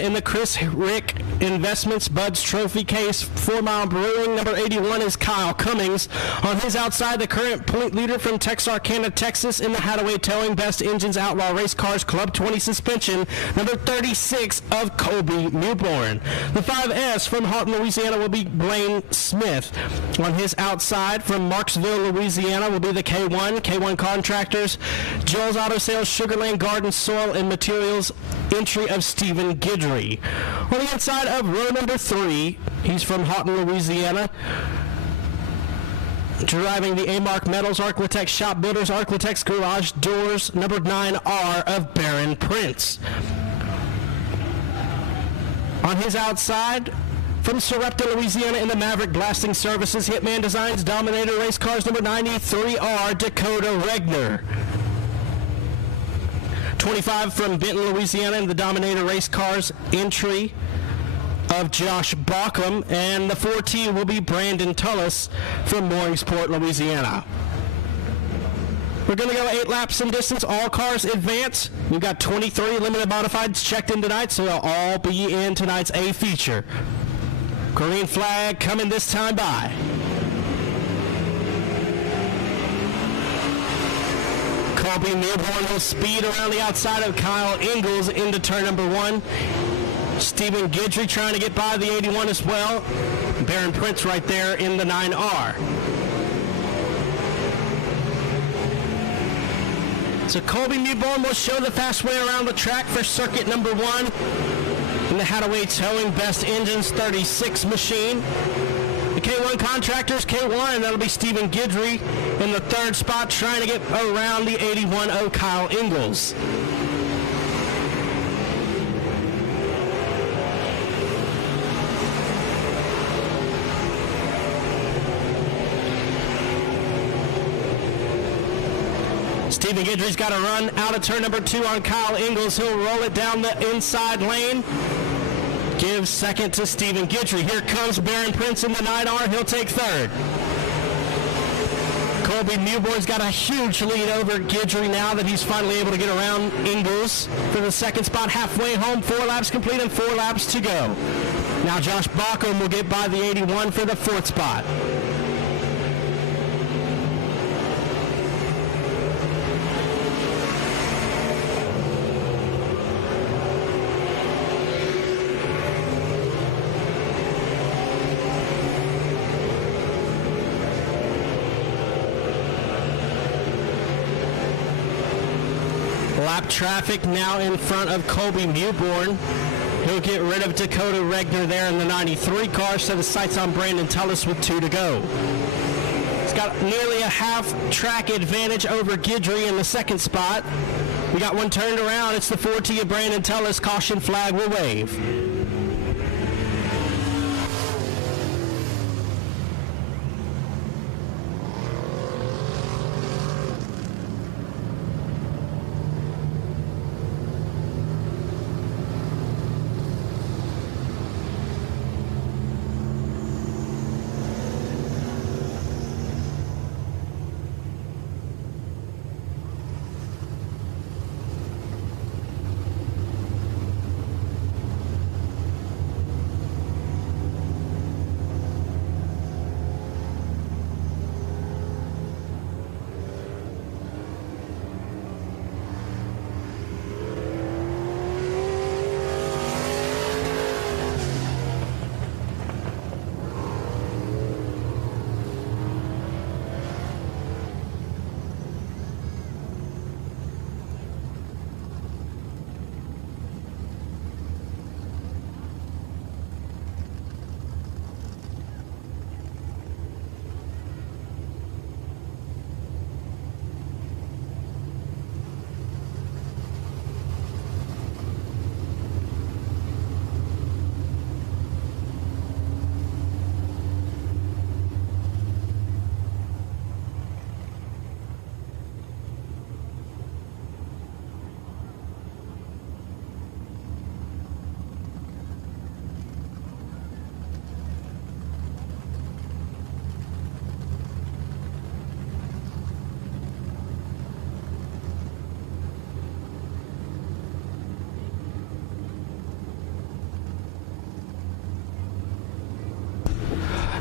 In the Chris Rick Investments Buds Trophy case, 4 Mile Brewing, number 81 is Kyle Cummings. On his outside, the current point leader from Texarkana, Texas, in the Hadaway Towing Best Engines Outlaw Race Cars Club 20 suspension, number 36 of Colby Newborn. The 5S from Houghton, Louisiana will be Blaine Smith. On his outside, from Marksville, Louisiana, will be the K1 Contractors, Joel's Auto Sales, Sugarland Garden Soil and Materials entry of Stephen Gidry. On the inside of row number 3, he's from Houghton, Louisiana. Driving the A-Mark Metals, Arclitex Shop Builders, Arclitex Garage Doors, number 9R of Baron Prince. On his outside, from Sarepta, Louisiana, in the Maverick Blasting Services, Hitman Designs, Dominator Race Cars, number 93R, Dakota Regner. 25 from Benton, Louisiana, in the Dominator Race Cars entry of Josh Bauckham, and the 4T will be Brandon Tullis from Mooringsport, Louisiana. We're going to go 8 laps in distance. All cars advance. We've got 23 limited modifieds checked in tonight, so they'll all be in tonight's A feature. Green flag coming this time by. Colby Newborn will speed around the outside of Kyle Ingalls into turn number 1. Stephen Gidry trying to get by the 81 as well. Baron Prince right there in the 9R. So Colby Newborn will show the fast way around the track for circuit number 1 in the Hadaway Towing Best Engines 36 machine. The K1 Contractors, K1, that'll be Stephen Gidry in the 3rd spot, trying to get around the 81 of Kyle Ingalls. Stephen Gidry's got to run out of turn number 2 on Kyle Ingalls. He'll roll it down the inside lane. Gives second to Stephen Gidry. Here comes Baron Prince in the 9R. He'll take 3rd. Colby Newborn's got a huge lead over Gidry now that he's finally able to get around Ingalls for the 2nd spot. Halfway home, 4 laps complete and 4 laps to go. Now Josh Bauckham will get by the 81 for the 4th spot. Lap traffic now in front of Colby Newborn. He'll get rid of Dakota Regner there in the 93 car, so the sights on Brandon Tullis with 2 to go. He's got nearly a half track advantage over Gidry in the 2nd spot. We got one turned around. It's the 4T of Brandon Tullis. Caution flag will wave.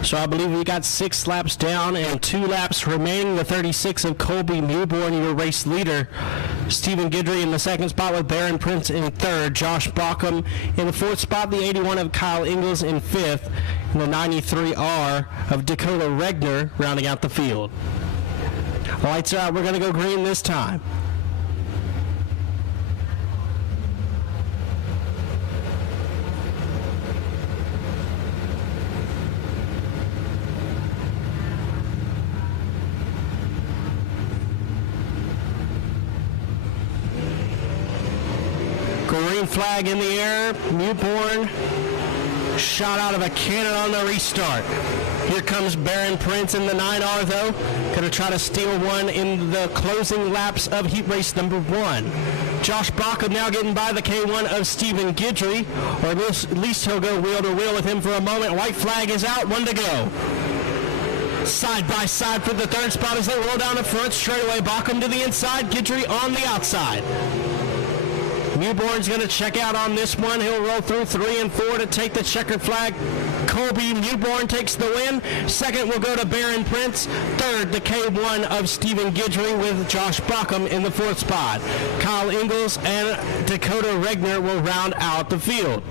So I believe we got 6 laps down and 2 laps remaining. The 36 of Colby Newborn, your race leader. Stephen Guidry in the second spot with Baron Prince in third. Josh Bauckham in the fourth spot. The 81 of Kyle Ingalls in fifth. And the 93R of Dakota Regner rounding out the field. Lights are out. We're going to go green this time. Green flag in the air. Newborn shot out of a cannon on the restart. Here comes Baron Prince in the 9R, though. Going to try to steal one in the closing laps of heat race number 1. Josh Bauckham now getting by the K1 of Stephen Guidry, or at least he'll go wheel to wheel with him for a moment. White flag is out, 1 to go. Side by side for the third spot as they roll down the front straightaway. Bauckham to the inside, Guidry on the outside. Newborn's going to check out on this one. He'll roll through 3 and 4 to take the checkered flag. Colby Newborn takes the win. Second will go to Baron Prince. Third, the K1 of Stephen Guidry with Josh Bauckham in the fourth spot. Kyle Ingalls and Dakota Regner will round out the field.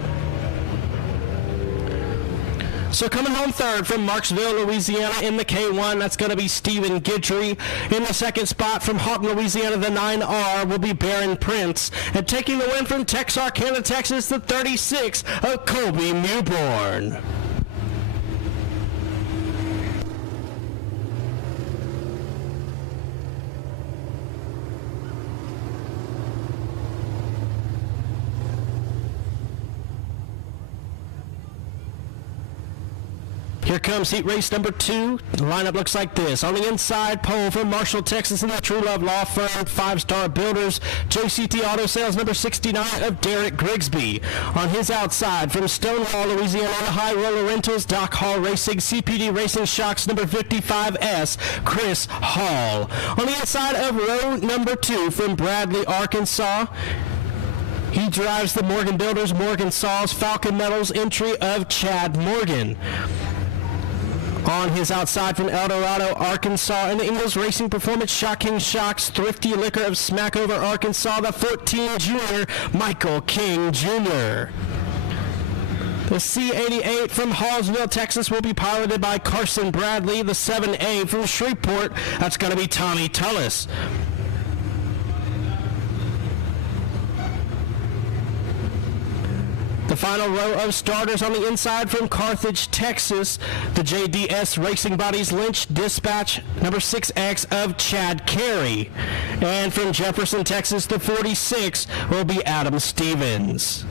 So coming home third from Marksville, Louisiana in the K1, that's going to be Stephen Guidry. In the second spot from Houghton, Louisiana, the 9R will be Baron Prince. And taking the win from Texarkana, Texas, the 36 of Colby Newborn. Here comes heat race number 2. The lineup looks like this. On the inside, pole from Marshall, Texas, and the True Love Law Firm, 5-Star Builders, JCT Auto Sales, number 69 of Derek Grigsby. On his outside, from Stonewall, Louisiana, High Roller Rentals, Doc Hall Racing, CPD Racing Shocks, number 55S, Chris Hall. On the inside of row number 2, from Bradley, Arkansas, he drives the Morgan Builders, Morgan Saws, Falcon Metals entry of Chad Morgan. On his outside from El Dorado, Arkansas, and the Ingalls Racing Performance Shocking Shocks, Thrifty Liquor of Smackover, Arkansas, the 14 junior, Michael King Jr. The C88 from Hallsville, Texas, will be piloted by Carson Bradley. The 7A from Shreveport, that's going to be Tommy Tullis. The final row of starters on the inside from Carthage, Texas, the JDS Racing Bodies Lynch Dispatch, number 6X of Chad Carey. And from Jefferson, Texas, the 46 will be Adam Stevens.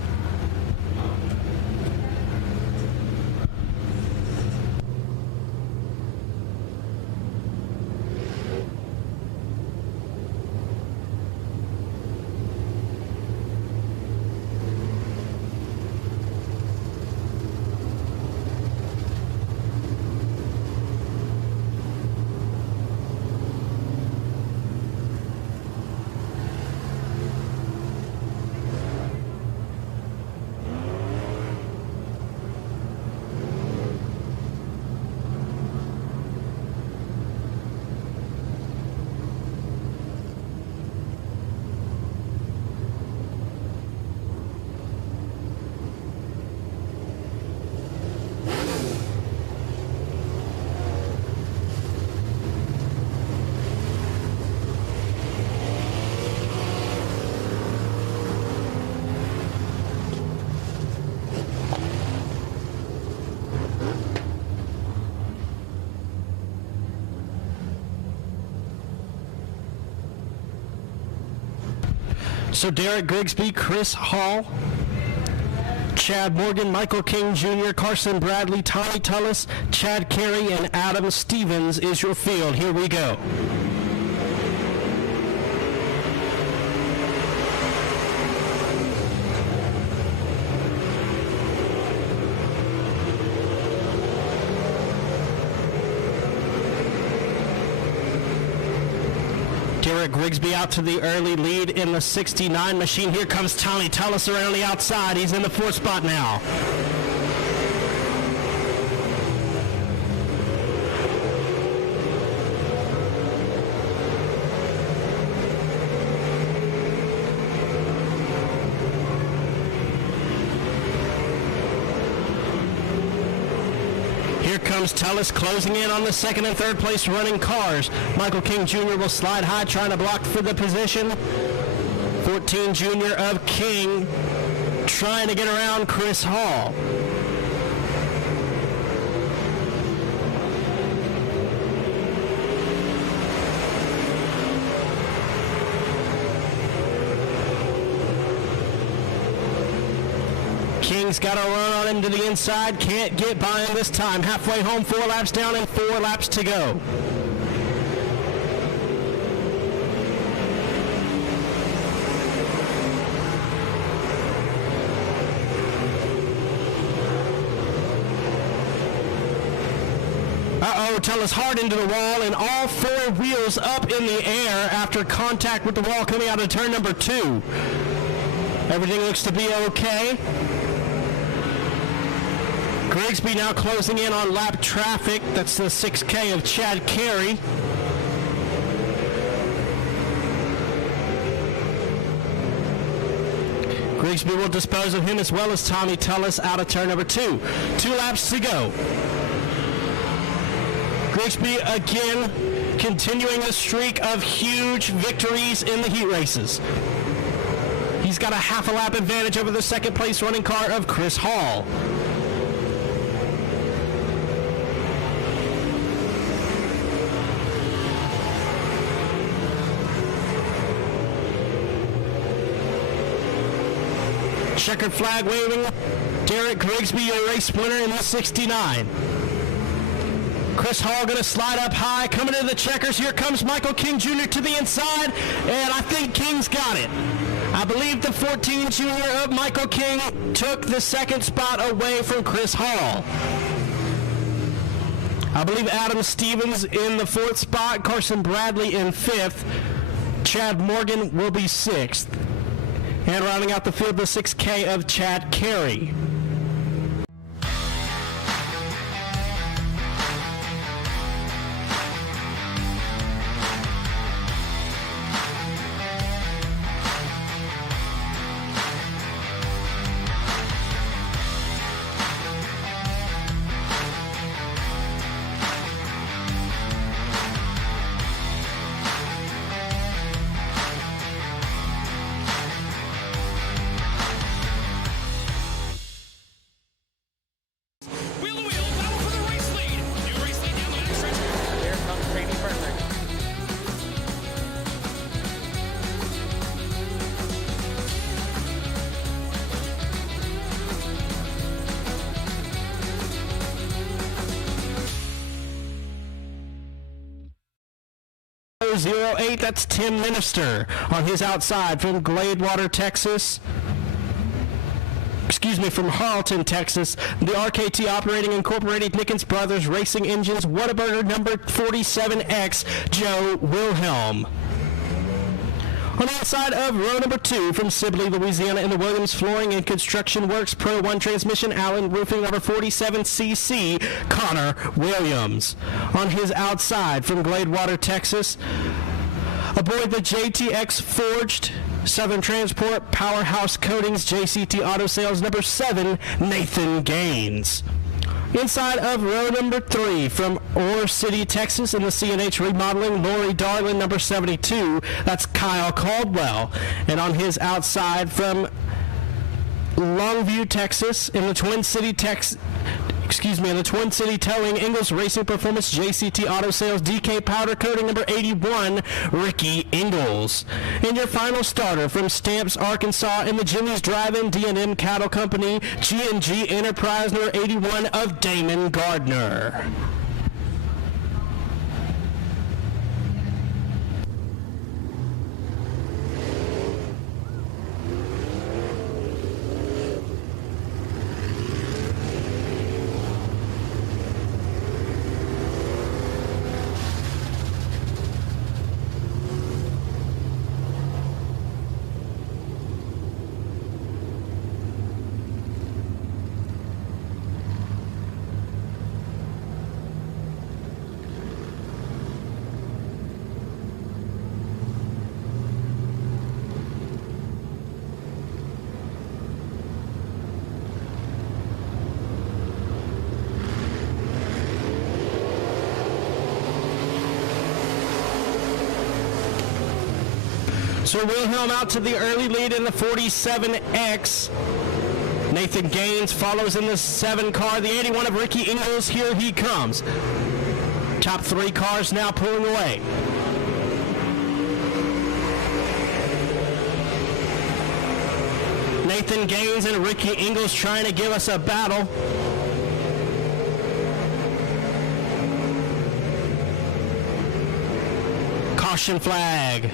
So Derek Grigsby, Chris Hall, Chad Morgan, Michael King Jr., Carson Bradley, Tommy Tullis, Chad Carey, and Adam Stevens is your field. Here we go. Derek Grigsby out to the early lead in the 69 machine. Here comes Tommy Tullis around the outside. He's in the fourth spot now. Here comes Tullis closing in on the second and third place running cars. Michael King Jr. will slide high, trying to block for the position. 14 Jr. of King trying to get around Chris Hall. King's got a run on him to the inside. Can't get by him this time. Halfway home, 4 laps down and 4 laps to go. Tullis hard into the wall, and all 4 wheels up in the air after contact with the wall coming out of turn number 2. Everything looks to be okay. Grigsby now closing in on lap traffic. That's the 6K of Chad Carey. Grigsby will dispose of him as well as Tommy Tullis out of turn number 2. 2 laps to go. Grigsby again continuing the streak of huge victories in the heat races. He's got a half a lap advantage over the second place running car of Chris Hall. Checkered flag waving. Derek Grigsby, your race winner in the 69. Chris Hall going to slide up high, coming into the checkers. Here comes Michael King Jr. to the inside, and I think King's got it. I believe the 14 Jr. of Michael King took the second spot away from Chris Hall. I believe Adam Stevens in the 4th spot, Carson Bradley in 5th, Chad Morgan will be 6th. And rounding out the field, the 6K of Chad Carey. .08, that's Tim Minister on his outside from Gladewater, Texas. From Harleton, Texas. The RKT Operating Incorporated Nickens Brothers Racing Engines Whataburger number 47X, Joe Wilhelm. On the outside of row number 2 from Sibley, Louisiana, in the Williams Flooring and Construction Works Pro 1 Transmission, Allen Roofing number 47CC, Connor Williams. On his outside from Gladewater, Texas, aboard the JTX Forged Southern Transport Powerhouse Coatings JCT Auto Sales number 7, Nathan Gaines. Inside of row number 3 from Ore City, Texas, in the CNH Remodeling, Lori Darlin, number 72. That's Kyle Caldwell. And on his outside from Longview, Texas, in the Twin City Towing, Ingalls Racing Performance, JCT Auto Sales, DK Powder Coating, number 81, Ricky Ingalls. And your final starter from Stamps, Arkansas, in the Jimmy's Drive-In D&M Cattle Company, G&G Enterprise, number 81 of Damon Gardner. So Wilhelm out to the early lead in the 47X. Nathan Gaines follows in the 7 car. The 81 of Ricky Ingles, here he comes. Top 3 cars now pulling away. Nathan Gaines and Ricky Ingles trying to give us a battle. Caution flag.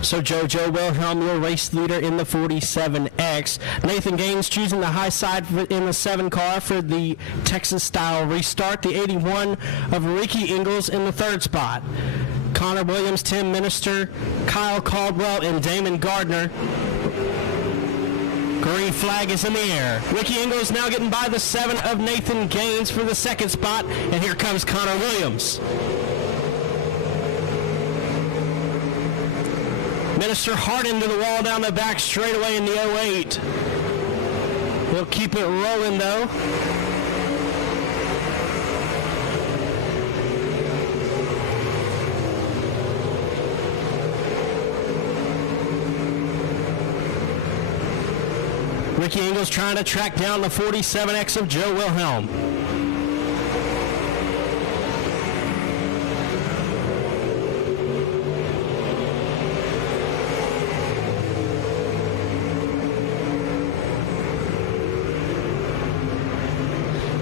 So JoJo Wilhelm, your race leader in the 47X. Nathan Gaines choosing the high side in the 7 car for the Texas-style restart. The 81 of Ricky Ingles in the 3rd spot. Connor Williams, Tim Minister, Kyle Caldwell, and Damon Gardner. Green flag is in the air. Ricky Ingles now getting by the 7 of Nathan Gaines for the 2nd spot. And here comes Connor Williams. Minister hard into the wall down the back straightaway in the 08. We'll keep it rolling though. Ricky Ingles trying to track down the 47X of Joe Wilhelm.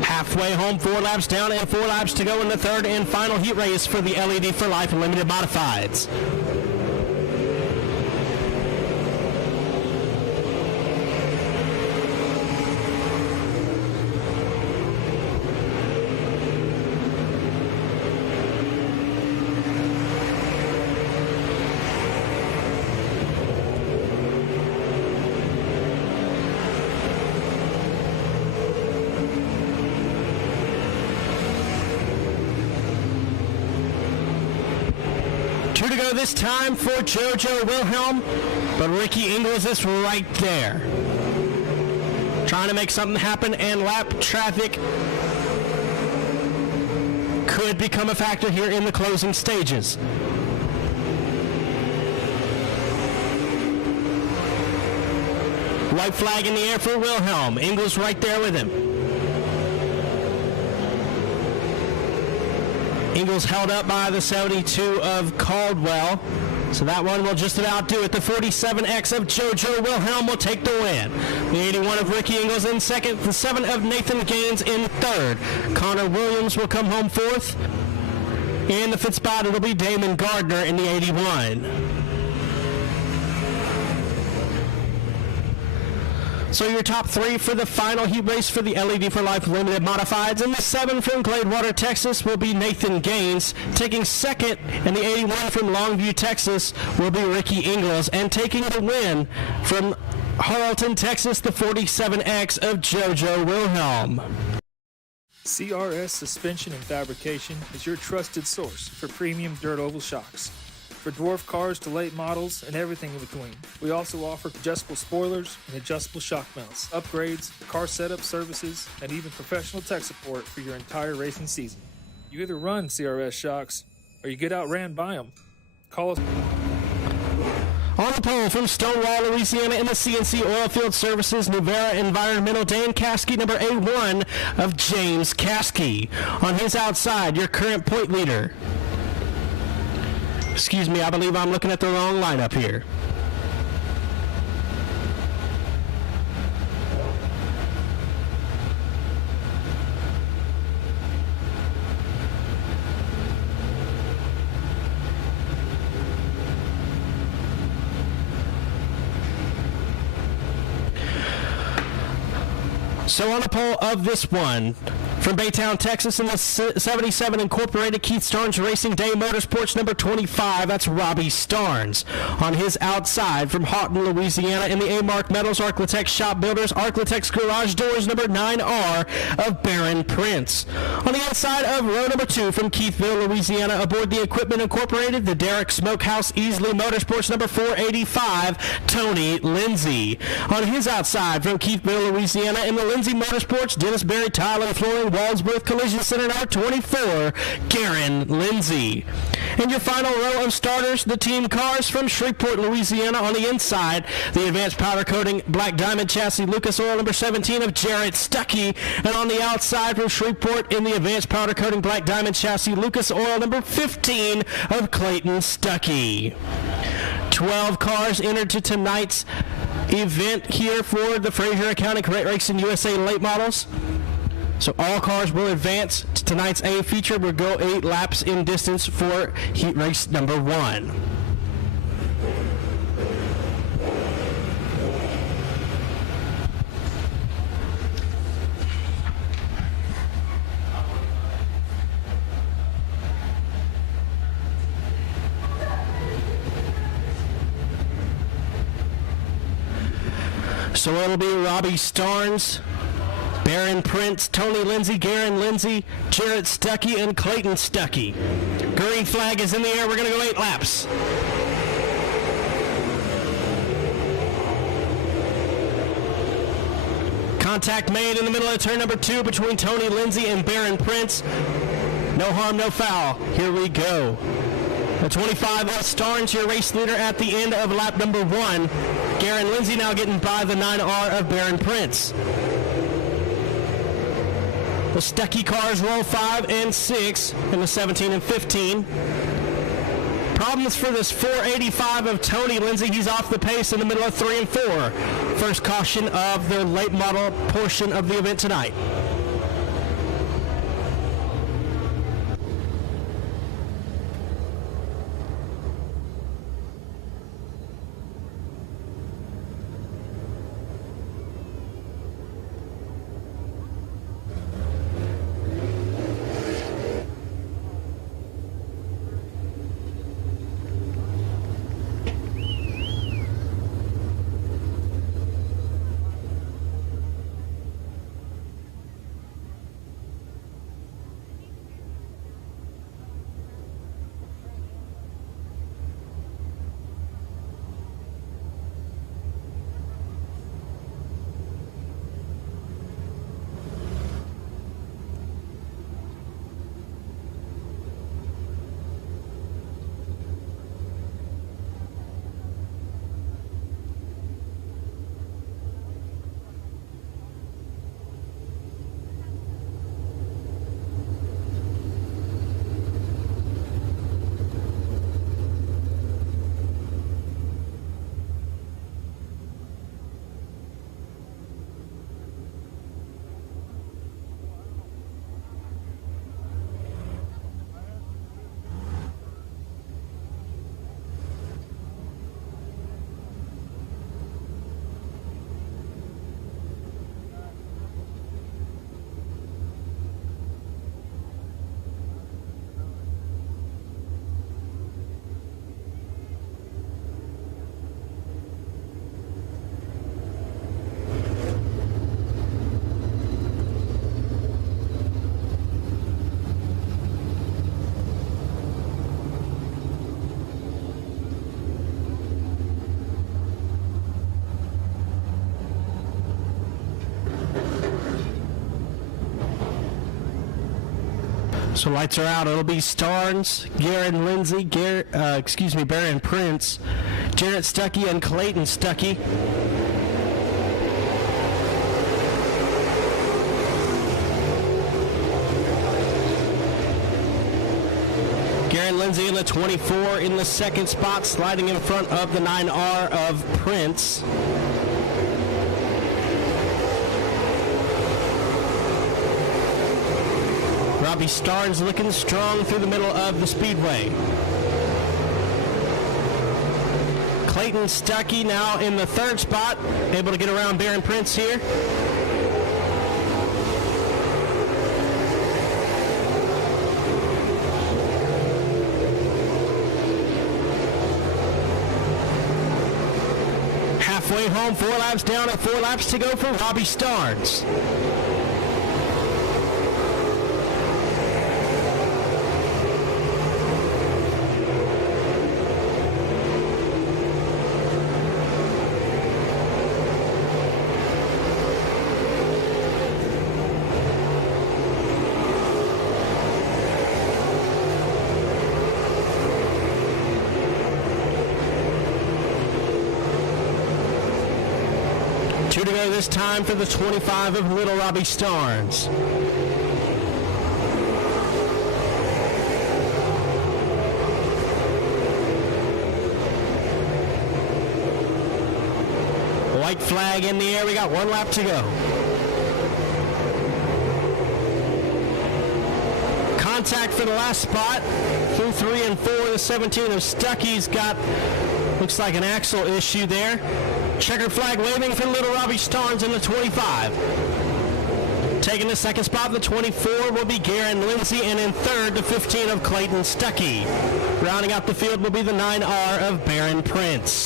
Halfway home, 4 laps down and 4 laps to go in the 3rd and final heat race for the LED for Life Limited Modifieds. Two to go this time for JoJo Wilhelm, but Ricky Ingles is right there. Trying to make something happen, and lap traffic could become a factor here in the closing stages. White flag in the air for Wilhelm. Ingles right there with him. Ingles held up by the 72 of Caldwell. So that one will just about do it. The 47X of JoJo Wilhelm will take the win. The 81 of Ricky Ingles in 2nd. The 7 of Nathan Gaines in 3rd. Connor Williams will come home 4th. In the 5th spot, it'll be Damon Gardner in the 81. So your top 3 for the final heat race for the LED for Life Limited Modifieds. And the 7 from Gladewater, Texas will be Nathan Gaines. Taking 2nd, and the 81 from Longview, Texas will be Ricky Ingles. And taking the win from Harlton, Texas, the 47X of JoJo Wilhelm. CRS Suspension and Fabrication is your trusted source for premium dirt oval shocks. For dwarf cars to late models and everything in between. We also offer adjustable spoilers and adjustable shock mounts, upgrades, car setup services, and even professional tech support for your entire racing season. You either run CRS shocks or you get outran by them. Call us. On the pole from Stonewall, Louisiana in the CNC Oilfield Services Nuvera Environmental, Dan Caskey, number A1 of James Caskey. On his outside, your current point leader. Excuse me, I believe I'm looking at the wrong lineup here. So on the pole of this one, from Baytown, Texas, in the 77 Incorporated Keith Starnes Racing Day Motorsports, number 25, that's Robbie Starnes. On his outside, from Houghton, Louisiana, in the A-Mark Metals Arclitex Shop Builders, Arclitex Garage Doors, number 9R of Baron Prince. On the outside of row number 2, from Keithville, Louisiana, aboard the Equipment Incorporated, the Derrick Smokehouse Easley Motorsports, number 485, Tony Lindsay. On his outside, from Keithville, Louisiana, in the Lindsay Motorsports, Dennis Berry, Tyler Flooring, Walsworth Collision Center, number 24, Garen Lindsay. In your final row of starters, the team cars from Shreveport, Louisiana. On the inside, the Advanced Powder Coating Black Diamond Chassis Lucas Oil, number 17 of Jarrett Stuckey. And on the outside from Shreveport, in the Advanced Powder Coating Black Diamond Chassis Lucas Oil, number 15 of Clayton Stuckey. 12 cars entered to tonight's event here for the Fraser County Racing USA late models. So all cars will advance to tonight's A feature. We'll go 8 laps in distance for heat race number 1. So it'll be Robbie Starnes, Baron Prince, Tony Lindsay, Garen Lindsay, Jarrett Stuckey, and Clayton Stuckey. Green flag is in the air. We're going to go 8 laps. Contact made in the middle of turn number 2 between Tony Lindsay and Baron Prince. No harm, no foul. Here we go. The 25 Starnes, your race leader at the end of lap number 1. Garen Lindsay now getting by the 9R of Baron Prince. The Stuckey cars roll 5 and 6 in the 17 and 15. Problems for this 485 of Tony Lindsay. He's off the pace in the middle of 3 and 4. First caution of the late model portion of the event tonight. So lights are out. It'll be Starnes, Garen Lindsay, Baron Prince, Jarrett Stuckey and Clayton Stuckey. Garen Lindsay in the 24 in the second spot, sliding in front of the 9R of Prince. Robbie Starnes looking strong through the middle of the Speedway. Clayton Stuckey now in the third spot, able to get around Baron Prince here. Halfway home, 4 laps down and 4 laps to go for Robbie Starnes. Two to go this time for the 25 of Little Robbie Starnes. White flag in the air. We got 1 lap to go. Contact for the last spot. Through 3 and 4. The 17 of Stuckey's got, looks like an axle issue there. Checker flag waving for Little Robbie Starnes in the 25. Taking the second spot, the 24 will be Garen Lindsay, and in third, the 15 of Clayton Stuckey. Rounding out the field will be the 9R of Baron Prince.